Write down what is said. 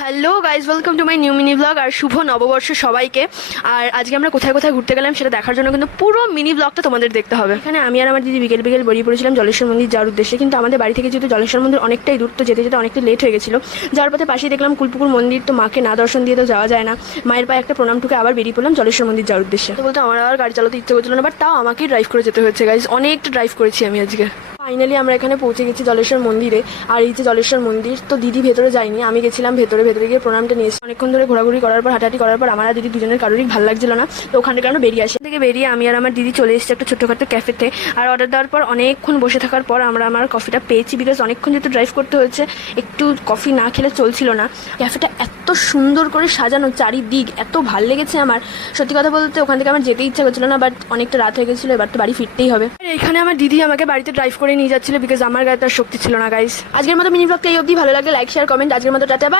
Hello guys, welcome to my new mini blog. আর শুভ নববর্ষ সবাইকে। আর আজকে আমরা কোথায় কোথায় ঘুরতে গেলাম সেটা দেখার জন্য কিন্তু পুরো মিনি ব্লগটা তোমাদের দেখতে হবে। এখানে আমি আর আমার দিদি বিকেল বিকেল বেরিয়ে পড়েছিলাম জলেশ্বর মন্দির যাওয়ার উদ্দেশ্যে, কিন্তু আমাদের বাড়ি থেকে যেহেতু জলেশ্বর মন্দির অনেকটাই দূর, তো যেতে যেতে অনেকটা লেট হয়ে গেছিলো। যাওয়ার পথে পাশেই দেখলাম কুলপুকুর মন্দির, তো মাকে না দর্শন দিয়ে তো যাওয়া যায় না। মায়ের পায়ে একটা প্রণাম টুকে আবার বেরিয়ে পড়লাম জলেশ্বর মন্দির যাওয়ার উদ্দেশ্যে। তো বলতে আমার আর গাড়ি চালাতে ইচ্ছে করছিল না, বাট তাও আমাকেই ড্রাইভ করে যেতে হয়েছে গাইজ। অনেকটা ড্রাইভ করেছি আমি আজকে। ফাইনালি আমরা এখানে পৌঁছে গেছি জলেশ্বর মন্দিরে। আর এই যে জলেশ্বর মন্দির, তো দিদি ভেতরে যায়নি, আমি গেছিলাম ভেতরে গিয়ে প্রণামটা নিয়েছি। অনেকক্ষণ ধরে ঘোরাঘুরি করার পর, হাঁটাহাঁটি করার পর আমার আর দিদি দুজনের কারোরই ভালো লাগছিল না, তো ওখান থেকে আমরা বেরিয়ে আসি। থেকে বেরিয়ে আমি আর আমার দিদি চলে এসেছি একটা ছোট্টখাটো ক্যাফেতে। আর অর্ডার দেওয়ার পর অনেকক্ষণ বসে থাকার পর আমরা আমার কফিটা পেয়েছি, বিকজ অনেকক্ষণ যেহেতু ড্রাইভ করতে হয়েছে, একটু কফি না খেলে চলছিল না। ক্যাফেটা এত সুন্দর করে সাজানো, চারিদিক এত ভাল লেগেছে আমার। সত্যি কথা বলতে ওখান থেকে আমার যেতে ইচ্ছা করছিল না, বাট অনেকটা রাত হয়ে গেছিলো, এবার তো বাড়ি ফিরতেই হবে। আর এখানে আমার দিদি আমাকে বাড়িতে ড্রাইভ করে নিয়ে যাচ্ছিল, বিকজ আমার গায়ে তার শক্তি ছিল না গাইস। আজকের মতো মিনি ব্লগটা এই অবধি। ভালো লাগলে লাইক শেয়ার কমেন্ট। আজকের মতো টাটা, বাই।